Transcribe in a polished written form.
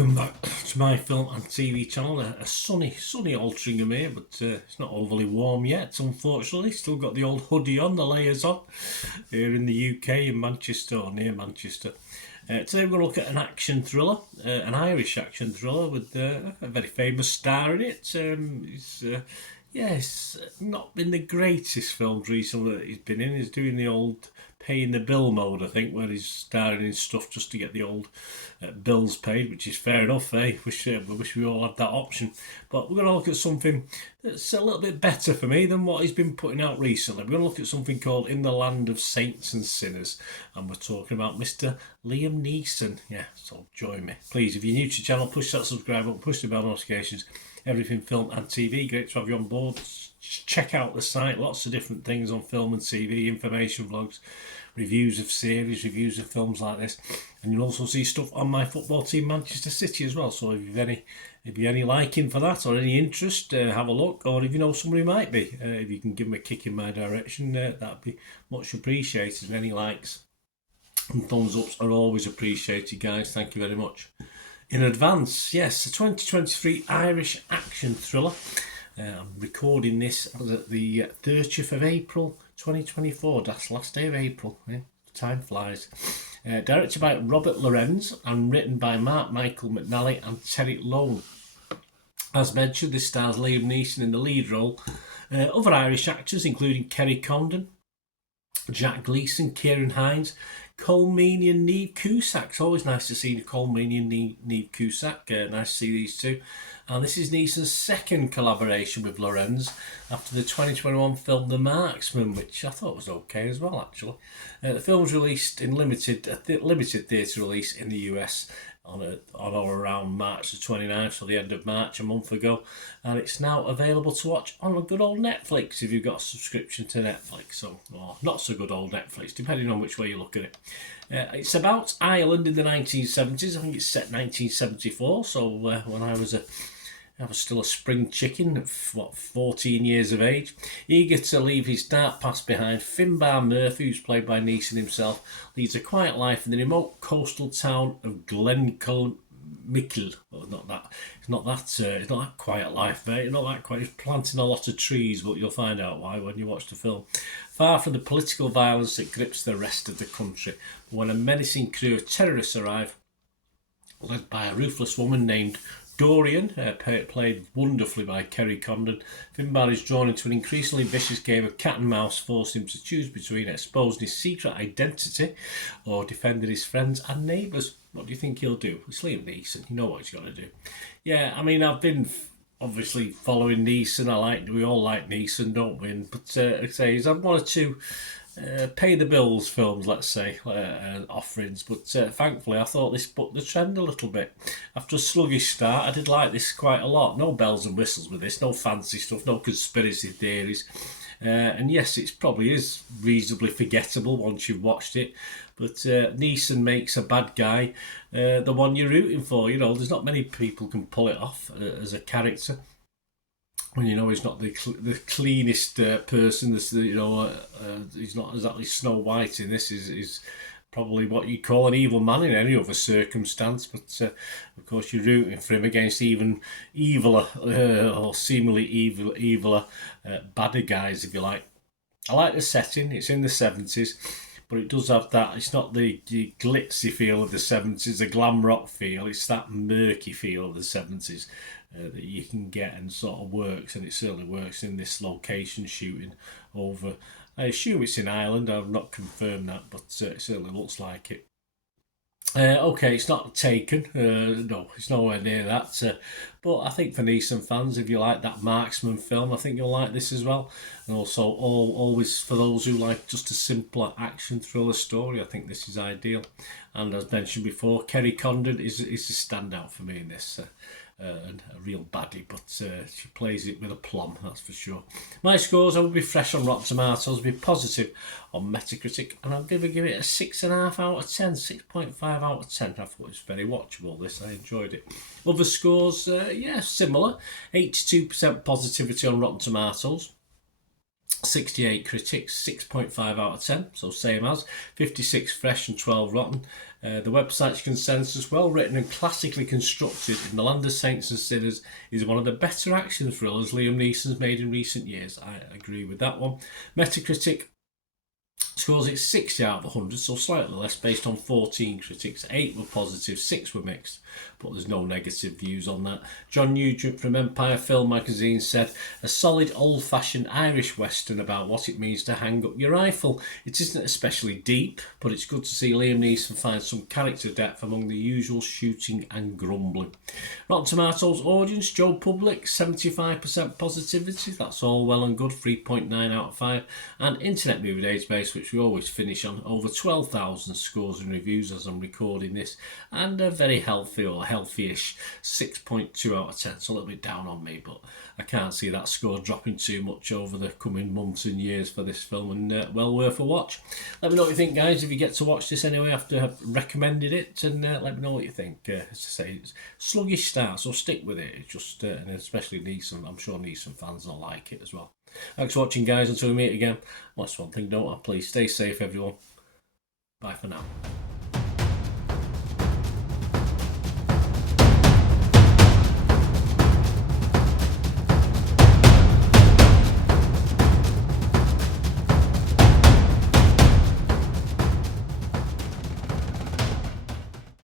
Welcome back to my film and TV channel. A sunny Altrincham here, but it's not overly warm yet, unfortunately. Still got the old hoodie on, the layers on, here in the UK, in Manchester, or near Manchester. Today we're going to look at an action thriller, an Irish action thriller with a very famous star in it. It's not been the greatest films recently that he's been in. He's doing the old paying the bill mode, I think, where he's starring in stuff just to get the old bills paid, which is fair enough, eh? We wish we all had that option. But we're going to look at something that's a little bit better for me than what he's been putting out recently. We're going to look at something called In the Land of Saints and Sinners, and we're talking about Mr. Liam Neeson. Yeah, so join me. Please, if you're new to the channel, push that subscribe button, push the bell notifications. Everything film and TV, great to have you on board. Check out the site, lots of different things on film and TV, information vlogs, reviews of series, reviews of films like this, and you'll also see stuff on my football team Manchester City as well. So if you've any liking for that or any interest, have a look, or if you know somebody might be, if you can give them a kick in my direction, that'd be much appreciated. And any likes and thumbs ups are always appreciated, guys. Thank you very much in advance. Yes, a 2023 Irish action thriller. I'm recording this at the 30th of April 2024. That's the last day of April. Yeah, time flies. Directed by Robert Lorenz and written by Mark Michael McNally and Terry Lone. As mentioned, this stars Liam Neeson in the lead role. Other Irish actors including Kerry Condon, Jack Gleeson, Kieran Hines, Colmini and Neve Cusack. It's always nice to see Colmini and Neve Cusack. Nice to see these two. And this is Neeson's second collaboration with Lorenz after the 2021 film The Marksman, which I thought was okay as well, actually. The film was released in limited theatre release in the US on or around March the 29th, so the end of March, a month ago, and it's now available to watch on a good old Netflix if you've got a subscription to Netflix, or not so good old Netflix, depending on which way you look at it. It's about Ireland in the 1970s. I think it's set 1974, so when I was still a spring chicken, 14 years of age. Eager to leave his dark past behind, Finbar Murphy, who's played by Neeson himself, leads a quiet life in the remote coastal town of Glenculmickle. Well, it's not that quiet life, mate. It's not that quiet. He's planting a lot of trees, but you'll find out why when you watch the film. Far from the political violence that grips the rest of the country, when a menacing crew of terrorists arrive, led by a ruthless woman named Dorian, played wonderfully by Kerry Condon, Finbar is drawn into an increasingly vicious game of cat and mouse, forcing him to choose between exposing his secret identity or defending his friends and neighbours. What do you think he'll do? It's Liam Neeson. You know what he's got to do. Yeah, I mean, I've been obviously following Neeson. We all like Neeson, don't we? But like I say, he's had one or two pay the bills films, let's say, offerings, but thankfully I thought this bucked the trend a little bit. After a sluggish start, I did like this quite a lot. No bells and whistles with this, no fancy stuff, no conspiracy theories, and yes, it probably is reasonably forgettable once you've watched it, but Neeson makes a bad guy the one you're rooting for. You know, there's not many people can pull it off as a character. When you know he's not the cleanest person, he's not exactly Snow White in this. Is probably what you call an evil man in any other circumstance. But of course, you're rooting for him against even eviler or seemingly eviler badder guys, if you like. I like the setting. It's in the 70s. But it does have that, it's not the glitzy feel of the 70s, the glam rock feel, it's that murky feel of the 70s that you can get, and sort of works, and it certainly works in this location shooting over, I assume it's in Ireland, I've not confirmed that, but it certainly looks like it. Okay, it's not Taken, no, it's nowhere near that, but I think for Neeson fans, if you like that Marksman film, I think you'll like this as well, and also always for those who like just a simpler action thriller story, I think this is ideal. And as mentioned before, Kerry Condon is a standout for me in this, and a real baddie, but she plays it with aplomb, that's for sure. My scores, I would be fresh on Rotten Tomatoes, I'd be positive on Metacritic, and I'll give it a 6.5 out of 10, 6.5 out of 10. I thought it was very watchable, this, I enjoyed it. Other scores, yeah, similar. 82% positivity on Rotten Tomatoes, 68 critics, 6.5 out of 10, so same as. 56 fresh and 12 rotten. The website's consensus, well written and classically constructed in the land of saints and sinners, is one of the better action thrillers Liam Neeson's made in recent years. I agree with that one. Metacritic scores it 60 out of 100, so slightly less, based on 14 critics. 8 were positive, 6 were mixed, but there's no negative views on that. John Nugent from Empire Film Magazine said, a solid old-fashioned Irish western about what it means to hang up your rifle. It isn't especially deep, but it's good to see Liam Neeson find some character depth among the usual shooting and grumbling. Rotten Tomatoes audience, Joe Public, 75% positivity, that's all well and good, 3.9 out of 5. And Internet Movie Database, which we always finish on, over 12,000 scores and reviews as I'm recording this, and a very healthy or healthy-ish 6.2 out of 10. It's a little bit down on me, but I can't see that score dropping too much over the coming months and years for this film, and well worth a watch. Let me know what you think, guys, if you get to watch this anyway after I've recommended it, and let me know what you think. As I say, it's sluggish start, so stick with it. It's just, and especially Neeson, I'm sure Neeson fans will like it as well. Thanks for watching, guys. Until we meet again, that's one thing, don't I? Please stay safe, everyone. Bye for now.